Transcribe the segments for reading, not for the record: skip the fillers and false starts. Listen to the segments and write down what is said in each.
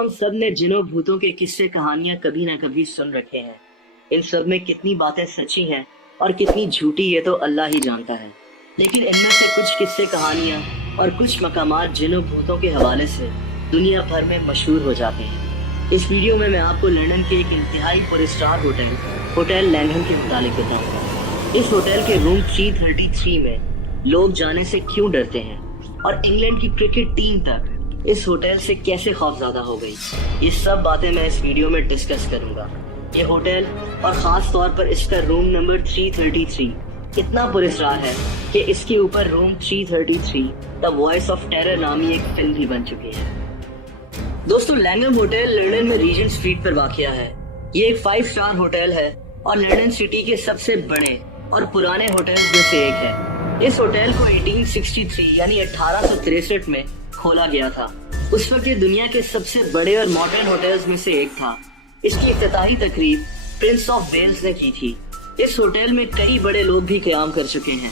हम सब ने जिनों भूतों के किस्से कहानियां कभी ना कभी सुन रखे हैं। इन सब में कितनी बातें सच्ची हैं और कितनी झूठी ये तो अल्लाह ही जानता है। लेकिन इनमें से कुछ किस्से कहानियां और कुछ मकामात जिनों भूतों के हवाले से दुनिया भर में मशहूर हो जाते हैं। इस वीडियो में मैं आपको लंदन के एक इंतहाई 4 स्टार होटल लैंघम के मुतालिक बताऊंगा। इस होटल के रूम 333 में लोग जाने से क्यों डरते हैं और इंग्लैंड की क्रिकेट टीम तक इस होटल से कैसे खौफजदा हो गई, ये सब बातें मैं इस वीडियो में डिस्कस करूंगा। ये होटल और खास तौर पर इसका रूम नंबर 333 इतना पुरस्कार है कि इसके ऊपर room 333 the voice of terror नामी एक फिल्म भी बन चुकी है। दोस्तों, लैंघम होटल लंदन में रीजेंट स्ट्रीट पर वाक़या है। ये एक 5 स्टार होटल है और लंदन सिटी के सबसे बड़े और पुराने होटल्स में से एक है। इस होटल को 1863 यानी 1863 में खोला गया था। उस वक्त ये दुनिया के सबसे बड़े और मॉडर्न होटल्स में से एक था। इसकी इफ्तिताही तकरीब प्रिंस ऑफ वेल्स ने की थी। इस होटल में कई बड़े लोग भी क़याम कर चुके हैं,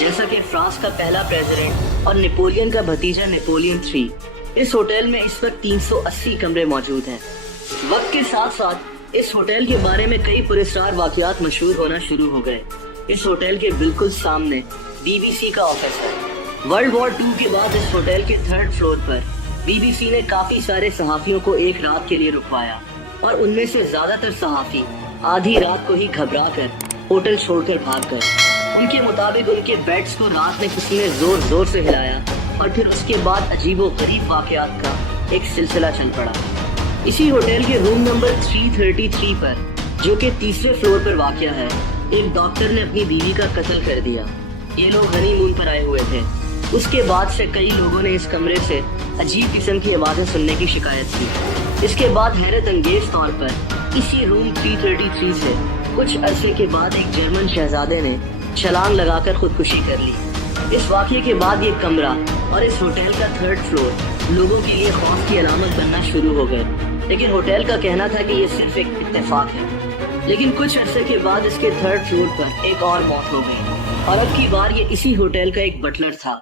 जैसा कि फ्रांस का पहला प्रेसिडेंट और नेपोलियन का भतीजा नेपोलियन 3। इस होटल में इस वक्त 380 कमरे मौजूद हैं। वक्त के साथ साथ इस होटल के बारे में कई पुरस्कार वाक़यात मशहूर होना शुरू हो गए। इस होटल के बिल्कुल सामने BBC का ऑफिस है। वर्ल्ड वॉर 2 के बाद इस होटल के 3rd फ्लोर पर BBC ने काफी सारे सहाफियों को एक रात के लिए रुकवाया और उनमें से ज्यादातर सहाफी आधी रात को ही घबरा कर होटल छोड़कर भाग गए। उनके मुताबिक उनके बेड्स को रात में किसी ने जोर जोर से हिलाया और फिर उसके बाद अजीबो गरीब वाकयात का एक सिलसिला चल पड़ा। इसी होटल के रूम नंबर 333 पर, जो कि 3रे फ्लोर पर वाक़या है, एक डॉक्टर ने अपनी बीवी का कत्ल कर दिया। ये लोग हनीमून पर आए हुए थे। उसके बाद से कई लोगों ने इस कमरे से अजीब किस्म की आवाजें सुनने की शिकायत की। इसके बाद हैरत अंगेज तौर पर इसी रूम 333 से कुछ अरसे के बाद एक जर्मन शहजादे ने छलांग लगाकर खुदकुशी कर ली। इस वाक़ये के बाद ये कमरा और इस होटल का 3rd फ्लोर लोगों के लिए खौफ की अलामत बनना शुरू हो गए। लेकिन होटल का कहना था कि ये सिर्फ एक इत्तेफाक है। लेकिन कुछ अरसे के बाद इसके 3rd फ्लोर पर एक और मौत हो गई और अब की बार ये इसी होटल का एक बटलर था।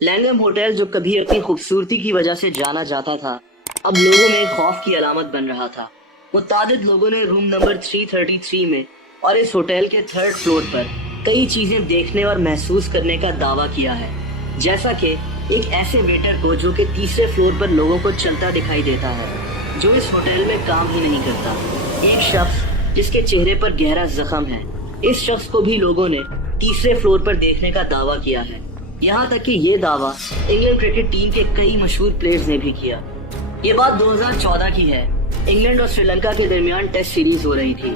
लैंघम होटल, जो कभी अपनी खूबसूरती की वजह से जाना जाता था, अब लोगों में खौफ की अलामत बन रहा था। मुतादिद लोगों ने रूम नंबर 333 में और इस होटल के 3rd फ्लोर पर कई चीजें देखने और महसूस करने का दावा किया है, जैसा कि एक ऐसे वेटर को जो कि 3रे फ्लोर पर लोगों को चलता दिखाई देता है, जो इस होटल में काम ही नहीं करता। एक शख्स जिसके चेहरे पर गहरा जख्म है, इस शख्स को भी लोगों ने 3रे फ्लोर पर देखने का दावा किया है। यहाँ तक कि ये दावा इंग्लैंड क्रिकेट टीम के कई मशहूर प्लेयर्स ने भी किया। ये बात 2014 की है। इंग्लैंड और श्रीलंका के दरमियान टेस्ट सीरीज हो रही थी।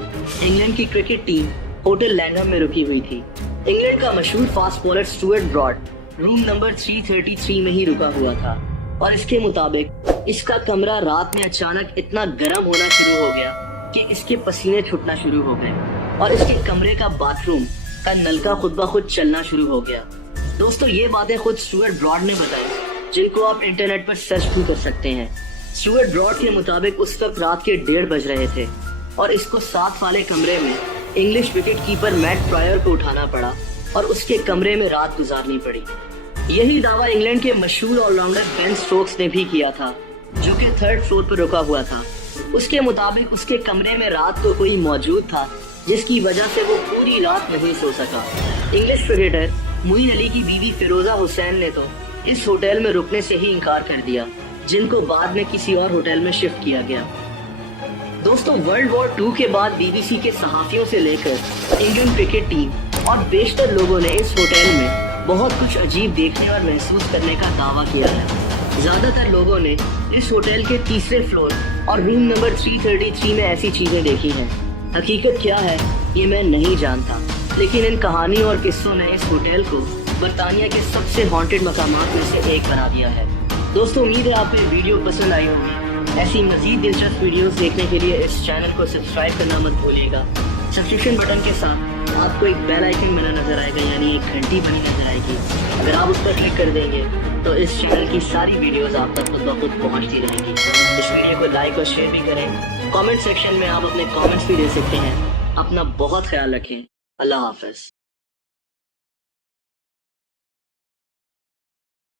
इंग्लैंड की क्रिकेट टीम होटल लैंघम में रुकी हुई थी। इंग्लैंड का मशहूर fast bowler Stuart Broad room number 333 में ही रुका हुआ था और इसके मुताबिक इसका कमरा रात में अचानक इतना गर्म होना शुरू हो गया कि इसके पसीने छूटना शुरू हो गए और इसके कमरे का बाथरूम का नलका खुद ब खुद चलना शुरू हो गया। दोस्तों, ये बातें खुद स्टुअर्ट ब्रॉड ने बताई, जिनको आप इंटरनेट पर सर्च भी कर सकते हैं। स्टुअर्ट ब्रॉड के मुताबिक उस वक्त रात के 1:30 बज रहे थे और इसको साथ वाले कमरे में English wicket keeper Matt Prior को उठाना पड़ा और उसके कमरे में रात गुजारनी पड़ी। यही दावा इंग्लैंड के मशहूर ऑलराउंडर बेन स्टोक्स ने भी किया था, जो कि 3rd फ्लोर पर रुका हुआ था। उसके मुताबिक उसके कमरे में रात को कोई मौजूद था, जिसकी वजह से वो पूरी रात नहीं सो सका। इंग्लिश क्रिकेटर मोइन अली की बीवी फिरोजा हुसैन ने तो इस होटल में रुकने से ही इनकार कर दिया, जिनको बाद में किसी और होटल में शिफ्ट किया गया। दोस्तों, वर्ल्ड वॉर 2 के बाद BBC के सहाफियों से लेकर इंग्लैंड क्रिकेट टीम और बेशतर लोगों ने इस होटल में बहुत कुछ अजीब देखने और महसूस करने का दावा किया है। ज्यादातर लोगों ने इस होटल के 3रे फ्लोर और रूम नंबर 333 में ऐसी चीजें देखी हैं। हकीकत क्या है ये मैं नहीं जानता, लेकिन इन कहानियों और किस्सों ने इस होटल को बरतानिया के सबसे हॉन्टेड मकामात में से एक बना दिया है। दोस्तों, उम्मीद है आपको ये वीडियो पसंद आई होगी। ऐसी मजीद दिलचस्प वीडियोस देखने के लिए इस चैनल को सब्सक्राइब करना मत भूलिएगा। सब्सक्रिप्शन बटन के साथ आपको एक बेल आइकन बना नजर आएगा, यानी एक घंटी बनी नजर आएगी। अगर आप उस पर क्लिक कर देंगे तो इस चैनल की सारी वीडियोस आप तक खुद ब खुद पहुँचती रहेंगी। इस वीडियो को लाइक और शेयर भी करें। कमेंट सेक्शन में आप अपने कमेंट्स भी दे सकते हैं। अपना बहुत ख्याल रखें। अल्लाह हाफ़िज़।